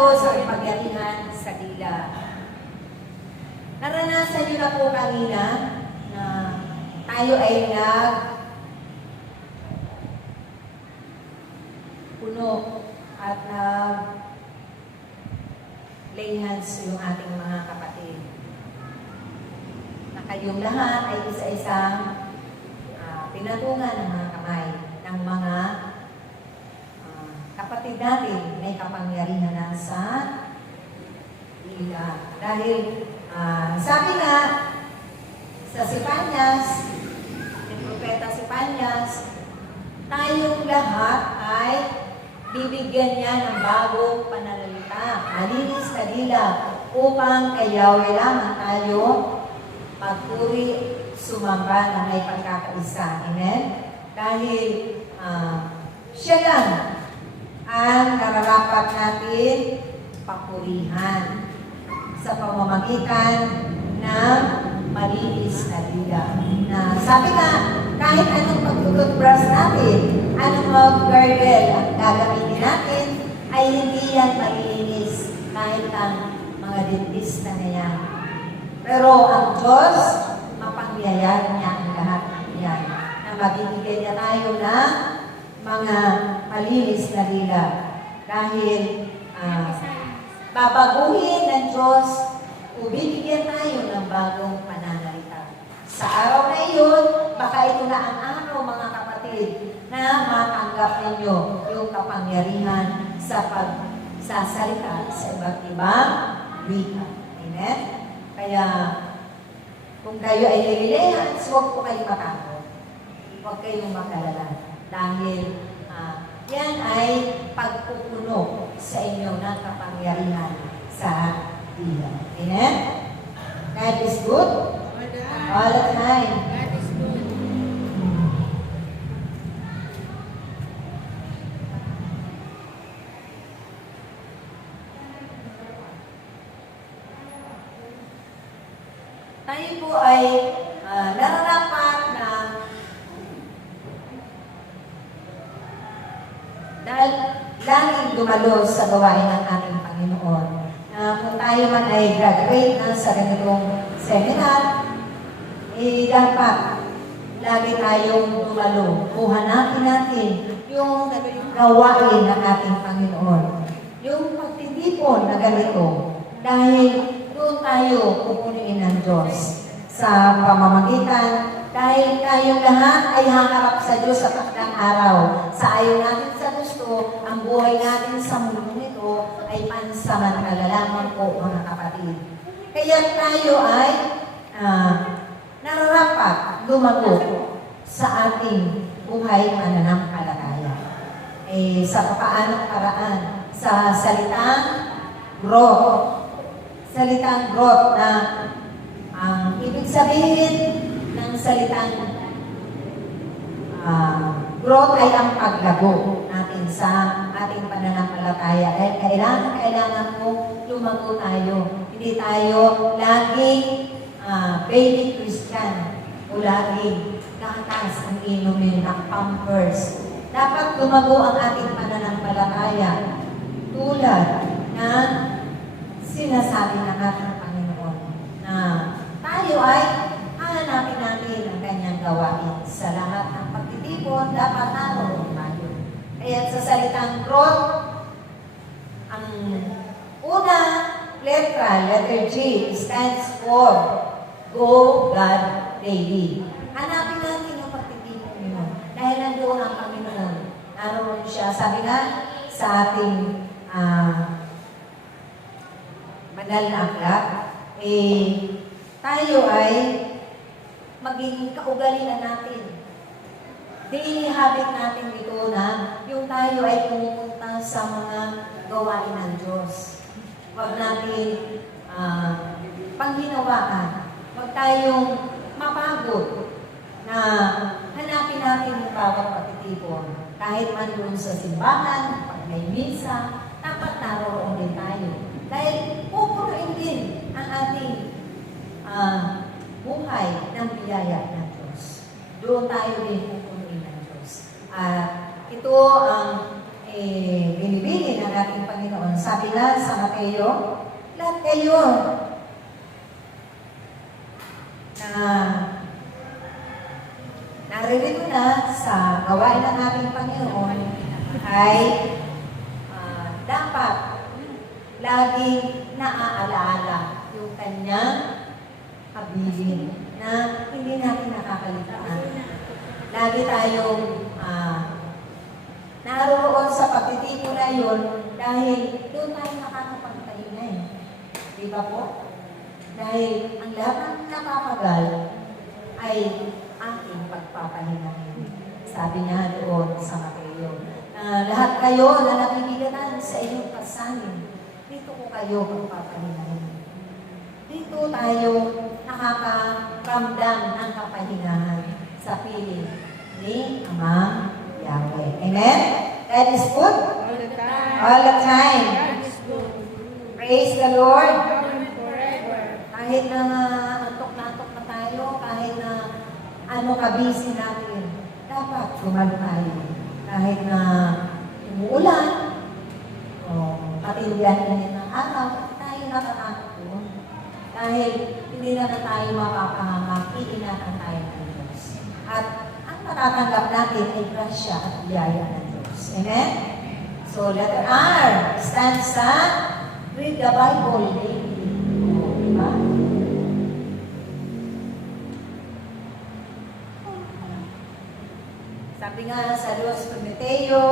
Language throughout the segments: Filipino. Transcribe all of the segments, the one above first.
po sa kapangyarihan sa dila. Naranasan niyo na po kanina na tayo ay puno at lay hands yung ating mga kapatid. Na kayong lahat ay isa-isang pinatungan ng mga kamay ng mga kapatid natin may kapangyarihan na sa dila. Dahil sabi nga sa Sipanyas, ng propeta Sipanyas, tayong lahat ay bibigyan niya ng bagong pananalita, malinis na dila, upang kayaw lamang tayo magpuri, sumamba na may pagkakaisa. Amen? Dahil siya lang ang nararapat natin papurihan sa pamamagitan ng malinis na dila. Na sabi nga, kahit anong pagtututbrush natin, anong mag-gargle ang gagamitin natin, ay hindi yan malilinis kahit ang mga dentista na yan. Pero ang Diyos, mapangyayari niya ang lahat ng yan. Na mabibigyan niya tayo ng mga malinis na dila. Dahil babaguhin ng Diyos, bibigyan tayo ng bagong pananalita. Sa araw na iyon, baka ito na ang araw, mga kapatid, na matanggap ninyo yung kapangyarihan sa pagsasalita sa iba't ibang wika. Amen? Kaya, kung kayo ay nililehan, huwag po kayong matakot. Huwag kayong makalala. Dahil yan ay pagpupuno sa inyo ng kapangyarihan sa dila. Amen? God is good all the time. God is good. Tayo po ay nararapat na dahil laging dumalo sa gawain ng ating Panginoon. Kung tayo man ay graduate na sa ganitong seminar, dapat lagi tayong dumalo. Puhanapin natin yung gawain ng ating Panginoon. Yung pagtitipon na ganito. Dahil doon tayo pupunuin ng Diyos sa pamamagitan. Dahil tayong lahat ay haharap sa Diyos sa takdang araw. Sa ayaw natin sa gusto, ang buhay natin sa mundo nito ay pansamantala lamang po, mga kapatid. Kaya tayo ay nararapat lumago sa ating buhay pananampalataya. Sa paanong paraan? Sa salitang growth. Salitang growth na ang ibig sabihin ng salitang growth ay ang paglago natin sa ating pananampalataya. Kailangan po lumago tayo. Hindi tayo laging baby Christian o laging kakas ang inumin ng Pampers. Dapat lumago ang ating pananampalataya tulad ng sinasabi ng ating Panginoon na tayo ay hahanapin natin ang kanyang gawain. Sa lahat ng pagtitipon, dapat naroon tayo. Kaya sa salitang growth, ang una letter G, stands for Go God Daily. Hanapin natin yung pagtitipon nyo. Dahil nandoon ang Panginoon. Naroon siya. Sabi nga sa ating banal na aklat, tayo ay magiging kaugalian natin. Daily habit natin ito na yung tayo ay pumupunta sa mga gawain ng Diyos. Huwag natin panghinawaan. Huwag tayong mapagod na hanapin natin yung bawat pagtitipon. Kahit man doon sa simbahan, pag may misa, dapat naroon din tayo. Dahil pupunuin din ang ating buhay ng biyaya ng Diyos. Doon tayo din pupunuin ng Diyos. Ito ang binibigay ng ating Panginoon. Sabi nga sa Mateo, lahat kayo na naririto na sa gawain ng ating Panginoon ay dapat laging naaalaala yung kanyang habilin na hindi natin nakakalimutan. Lagi tayong naroon sa pagtitipon na yun dahil doon tayo nakakapagpahinga eh. Di ba po? Dahil ang lahat ng napapagal ay aking pagpapahingahin. Sabi nga doon sa Mateo, lahat kayo na nabibigatan sa inyong kasanin, dito ko kayo pagpapahingahin. Dito tayo nakakaramdam ng kapahingahan sa piling ni Ama Yahweh. Amen? God is good? All the time. All the time. God is good. Praise the Lord. Forever. Kahit na antok na tayo, kahit na kabisi natin, dapat gumalo tayo. Kahit na umuulan, o matindihan ng araw, tayo natatakot doon. Dahil hindi na tayo mapapahamak, iingatan tayo ng Diyos. At ang matatanggap natin ay grasya at biyaya ng Diyos. Amen? So, letter R stands sa read the Bible daily. Diba? Sabi nga sa Diyos kay Mateo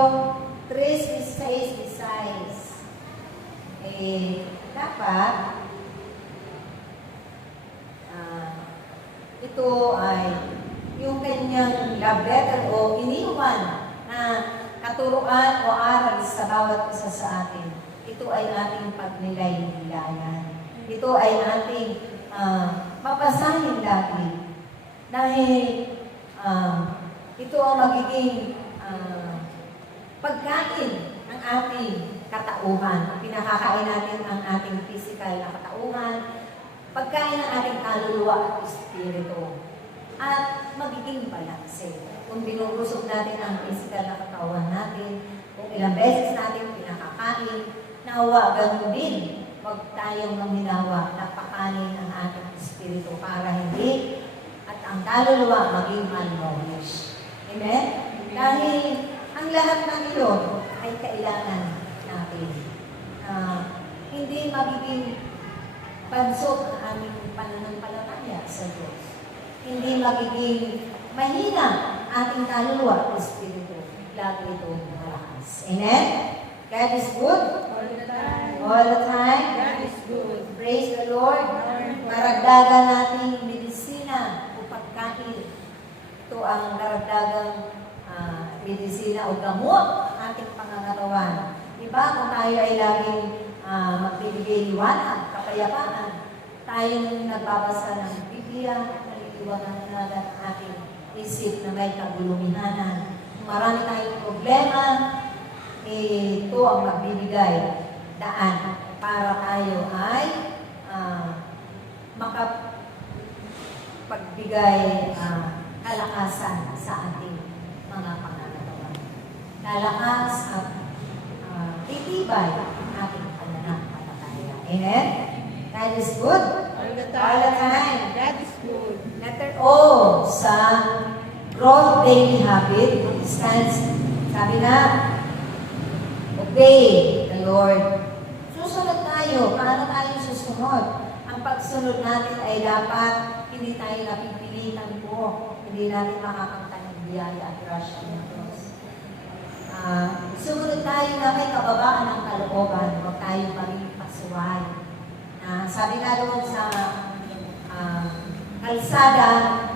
3:16, dapat ito ay yung kanyang love letter o iniwan na katuruan o aral sa bawat isa sa atin. Ito ay ating pagnilay-nilayan. Ito ay ating mapasahin lagi. Dahil ito ang magiging pagkain ng ating katauhan. Pinakakain natin ang ating physical na katauhan, pagkain ng ating kaluluwa at espiritu. At magiging balanse. Kung binubusog natin ang physical na katawan natin, kung ilang beses natin pinakakain, nawa ganun din. Huwag tayong maminawa na pakanin ang ating espiritu para hindi at ang kaluluwa maging malnourished. Amen? Dahil ang lahat ng iyon ay kailangan natin. Hindi magiging bansot ang aming pananampalataya sa Diyos. Hindi magiging mahina ating kaluluwa o espiritu. Lagi itong malakas. Amen? God is good. All the time. All the time. God is good. Praise the Lord. Maragdagan natin medisina o pagkain. Ito ang karagdagang medisina o gamot ng ating pangangatawan. Diba? Kung tayo ay laging magbibigay liwanag, kapayapaan, tayong nagbabasa ng Biblia, naliliwanag na ang ating isip na may kagulumihanan. Kung marami tayong problema, ito ang magbibigay daan para tayo ay makapagbigay kalakasan sa ating mga pangangatawan. Lalakas at titibay ang ating pananampalataya. Amen? God is good. All the All the time. God is good. Letter O sa growth daily habit stands, sabi na, obey the Lord. Susunod tayo. Paano tayo susunod? Ang pagsunod natin ay dapat hindi tayo napipilitan po. Hindi natin makakanta ng biyaya at grasya ng Diyos. Sumunod tayo na may kababaan ng kalooban. Huwag tayo maging pasuway. Sabi nga doon sa kalsada,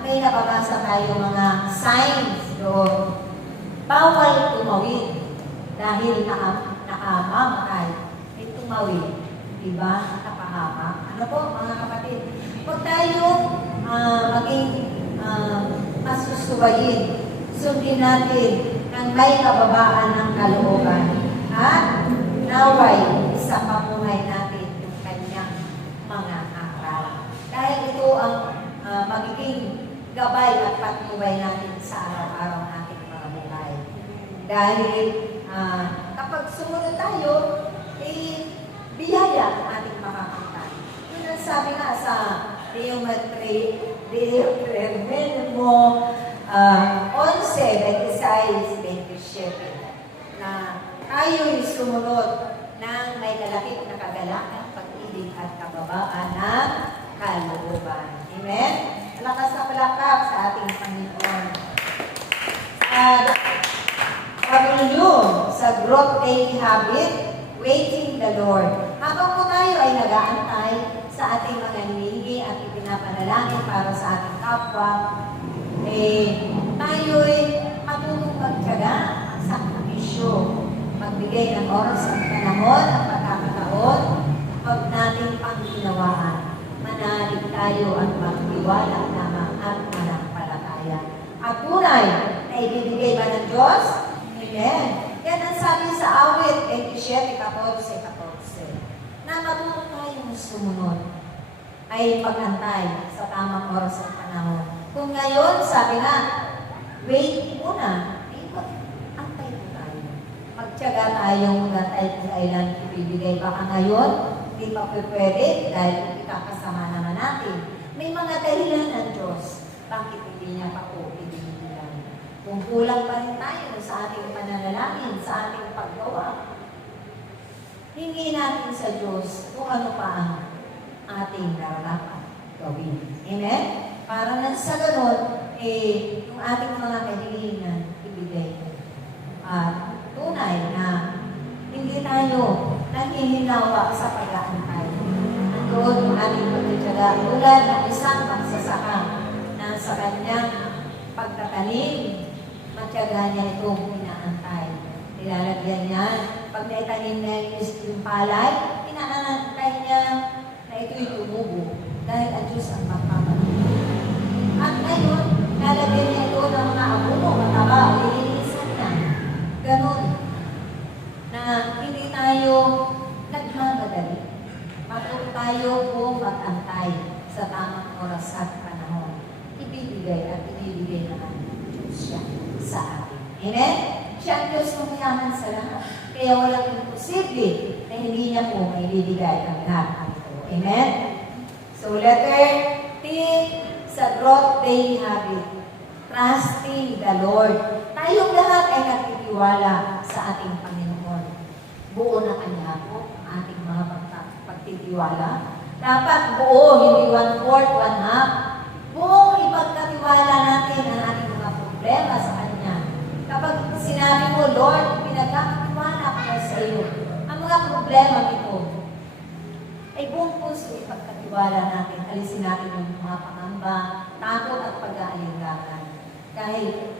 may nababasa tayo mga signs doon. Bawal tumawid dahil nakamamatay. May tumawid. Diba? Napahamak. Ano po, mga kapatid? Huwag tayo maging masusuwayin. Sundin natin ang may kababaan ng kalooban at naway sa pamuhay natin yung kanyang mga aral. Dahil ito ang magiging gabay at patnubay natin sa araw-araw nating mga buhay. Dahil kapag Kapag sumunod tayo, biyaya ang ating makakamtan. Yun ang sabi nga sa Deuteronomo 11:26-27 na tayo'y sumunod ng may kalakip na kagalakan, pag-ibig at kababaan ng kalooban. Amen? Malakas na palakpak sa ating Panginoon. Sabi nyo, sa growth daily habit, waiting the Lord. Habang po tayo ay nag-aantay sa ating mga hinihingi at ipinapanalangin para sa ating kapwa, tayo'y matutong magtiyaga ang sakripisyo, magbigay ng oras at panahon at pagkakataon, huwag nating pangginawaan. Manalig tayo at magtiwala lamang at manampalataya. At tunay na ibibigay ba ng Diyos? Amen. Yan ang sabi sa awit 27:14-14 na matuto tayong sumunod ay pag-antay sa tamang oras at panahon. Kung ngayon, sabi nga, wait muna, antay po tayo. Magtiyaga tayong antay kung kailan ibibigay. Baka ngayon, hindi pa pwede dahil ikakasama naman natin. May mga dahilan ng Diyos. Bakit hindi niya pa po ibibigay? Kung kulang pa rin tayo sa ating pananalangin, sa ating paggawa, hingi natin sa Diyos kung ano pa ang ating nararapat gawin. Amen? Para nang sa ganun, yung ating mga kahilingan, ibigay. Tunay na hindi tayo naghihinawa sa pag-aantay. Nandoon ang ating pagtitiyaga tulad ng isang magsasaka na sa kanyang pagtatanim, matyaga niya itong inaantay. Nilalagyan niya, pag naitanim na yung palay, inaantay niya na ito'y tumubo dahil ang Diyos ang magpapatuloy. At ngayon, lalagyan niya ito ng mga abuno, mataba, lilinisan na. Ganon. Na hindi tayo nagmamadali. Matuto tayo kung mag-antay sa tamang oras at panahon. Ibibigay at ibibigay naman ng Diyos siya sa atin. Amen? Siya ang Diyos ng mayaman sa lahat. Kaya walang imposible na hindi niya po may ibibigay ang lahat ito. Amen? So, letter T sa growth daily habit. Trusting the Lord. Tayong lahat ay nagtitiwala sa ating Panginoon. Buo na kanya po ang ating mga pagtitiwala. Dapat buo, hindi 1/4, 1/2. Buong ipagkatiwala natin ang ating mga problema sa Kanya. Kapag sinabi mo, Lord, pinagkakatiwala ko sa iyo, ang mga problema nito, ay buong puso ipagkatiwala natin. Alisin natin yung mga pangamba, takot at pag-aalinlangan. Dahil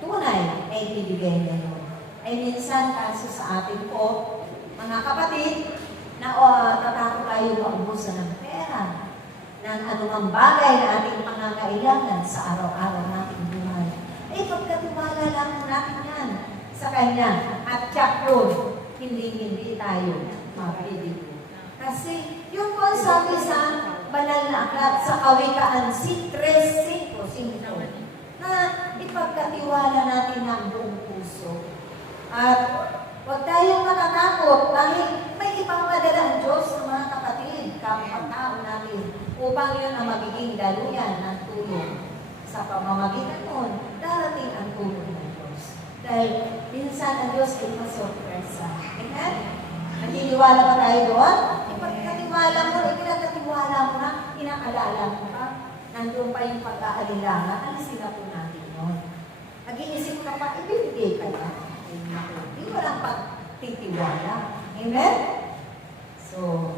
tunay ay ibibigay niya yun. Ay minsan kaso sa atin po, mga kapatid, na tatakot tayo maubusan ng pera, ng anumang bagay na ating pangangailangan sa araw-araw nating buhay. Ay pagkatiwala lang natin yan sa Kanya. At tiyak yun, hindi tayo mabibigo. Kasi yung po sabi sa banal na aklat sa Kawikaan 3:5 na ipagkatiwala natin ang buong puso. At huwag tayong matatakot dahil may ipapadala ang Diyos sa mga kapatid, kapatao natin, upang yun ang magiging daluyan ng tulong. Sa pamamagitan nun, darating ang tulong ng Diyos. Dahil minsan ang Diyos ay masurpresa. Amen? Naniniwala ba tayo doon? Ipagkatiwala mo, ipinagkatiwala mo na, inaalala mo pa, nandun pa yung pagkakalilangan, alisin na po natin yun. Nag-iisip ka pa, ibibigay ka na. Hindi mo lang pagtitiwala. Amen? So,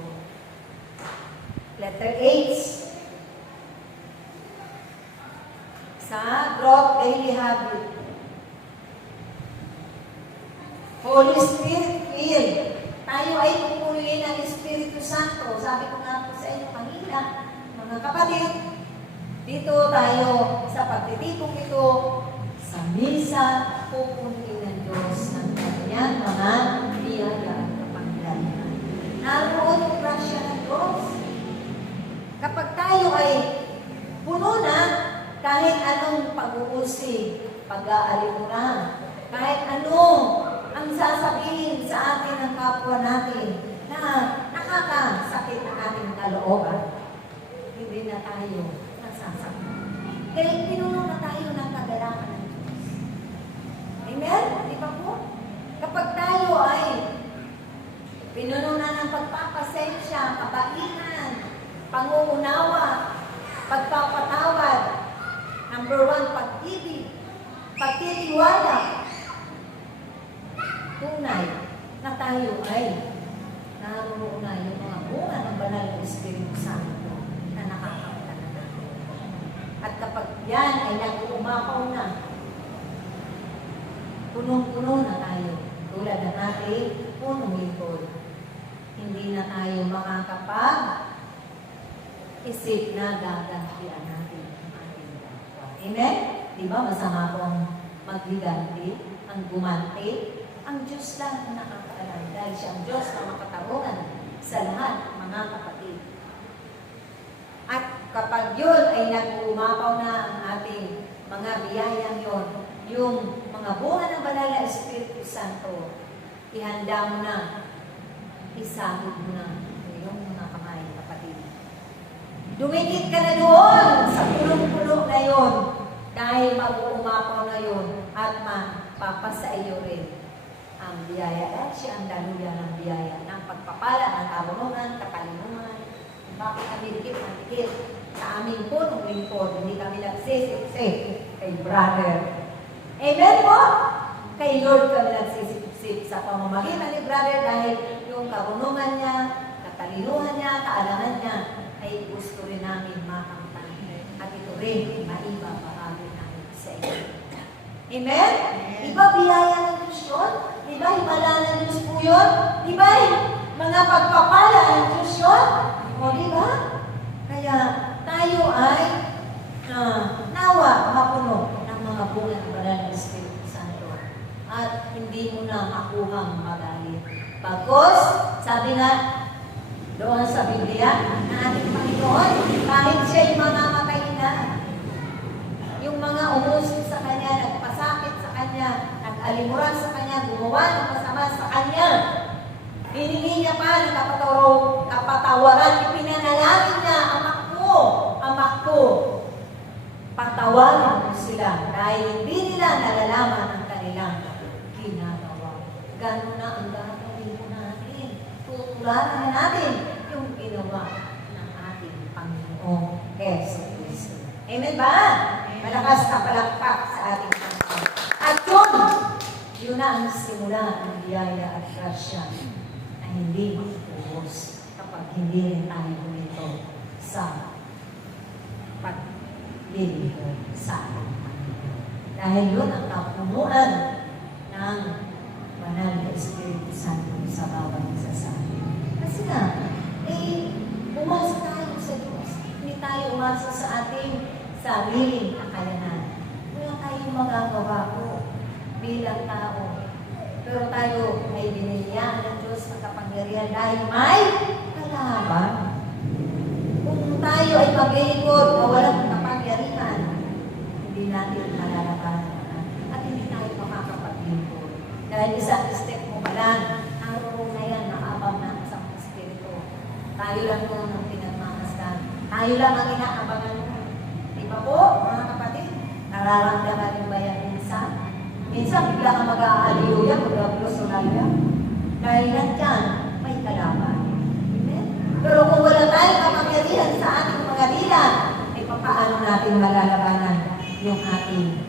letter H. Sa growth daily habit. Holy Spirit filled. Tayo ay pupunuin ng Espiritu Santo. Sabi ko nga po sa inyo kanina, mga kapatid, dito tayo sa pagtitipong ito, sa misa, pupunuin ng Diyos ng kanyang mga biyaya at kapangyarihan. Naroon yung grasya ng Diyos. Kapag tayo ay puno na, kahit anong pag-uusig, pag-aalimuran, kahit anong ang sasabihin sa atin ng kapwa natin na nakakasakit na ating kalooban, hindi na tayo nasasaktan. Dahil pinuno na tayo ng kagalangan ng Diyos. Amen? Di ba po? Kapag tayo ay pinuno na ng pagpapasensya, kabaitan, panguunawa, pagpapatawad, number 1, pag-ibig, pagtitiwala, tunay na tayo ay naroon na yung mga bunga ng banal na Espiritu Santo na nakakapta na natin. At kapag yan ay nag-uumapaw na, punong-puno na tayo, tulad na natin, punong lingkod. Hindi na tayo makakapag-isip na gagantian natin ang ating kapwa. Amen? Di ba masama pong maghiganti, ang gumanti? Ang Diyos lang ang nakakaalam dahil siya ang Diyos na makatarungan sa lahat, mga kapatid. At kapag yun ay nag-uumapaw na ang ating mga biyayang yun, yung mga bunga ng banal na Espiritu Santo, ihanda mo na, isahod mo na ang iyong mga kamay, kapatid. Dumikit ka na doon sa pulong-pulo na yun dahil mag-uumapaw na yun at mapapasa iyo rin ang biyaya. Dahil siya ang daluyan ng biyaya ng pagpapala, ng karunungan, katalinuhan. Bakit kami dikit sa aming punong lingkod, hindi kami nagsisipsi kay brother. Amen po? Kay Lord kami nagsisipsip sa pamamagitan ni brother dahil yung karunungan niya, katalinuhan niya, kaalaman niya, ay gusto rin namin makamtan. At ito rin, maibabahagi namin sa iyo. Amen? Iba biyaya ng Diyos yun? Diba himala ng Diyos po yun? Diba mga pagpapala ng Diyos yun? O diba? Kaya tayo ay nawa mapuno ng mga bunga ng banal ng Espiritu Santo. At hindi mo na makuhang magalit. Bagos, sabi nga doon sa Biblia, na ating Panginoon, kahit siya'y mamamatay na, yung mga umusok sa Kanya, nagpasakit sa Kanya, nag-alimuran sa Kanya, gumawa ng masama sa Kanya, hiningi niya pa ng kapatawaran, ipinanalangin niya, Amak ko, patawarin mo sila dahil hindi nila nalalaman ang kanilang ginagawa. Ganun na ang gagawin mo natin. Tutularan na natin yung ginawa ng ating Panginoong Yesu Cristo. Amen ba? Malakas na palakpak sa ating Panginoon. At yun na ang simula ng biyaya at grasya na hindi maubos kapag hindi rin tayo humito sa paglilingkod sa ating Panginoon. Dahil yun ang kapunuan ng banal na Espiritu Santo sa bawat isa sa atin. Kasi nga, umasa tayo sa Diyos. Hindi tayo umasa sa ating sariling kakayanan. Wala tayong magagawa po bilang tao. Pero tayo ay binigyan ng Diyos ng kapangyarihan dahil may kalaban. Kung tayo ay paglilingkod na walang kapangyarihan, hindi natin malalabanan at hindi tayo makakapaglingkod. Dahil isang step mo pa lang, naroon na yan, naabang na sa Espiritu. Tayo lang doon ang pinagmamasdan. Tayo lang ang inaabangan mo. Di ba po, mga kapatid? Nararamdaman yung ba yan minsan? Minsan bigla ka mag-aaliluya, mag-aplosolaya. Dahil nandyan, may kalaban. Amen? Pero kung wala tayong kapangyarihan sa ating mga dila, ay papaano natin malalabanan yung ating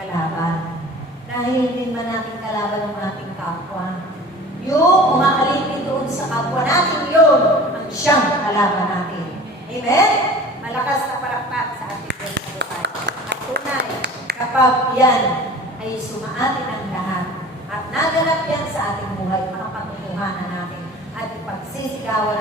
kalaban? Dahil hindi man natin kalaban ng ating kapwa. Yung umaalipin doon sa kapwa natin yun, ang siyang kalaban natin. Amen? Malakas na palakpak sa ating buhay. At tunay, kapag yan ay sumaatin ang lahat at naganap yan sa ating buhay, makapatutuhanan natin at ipagsisigawan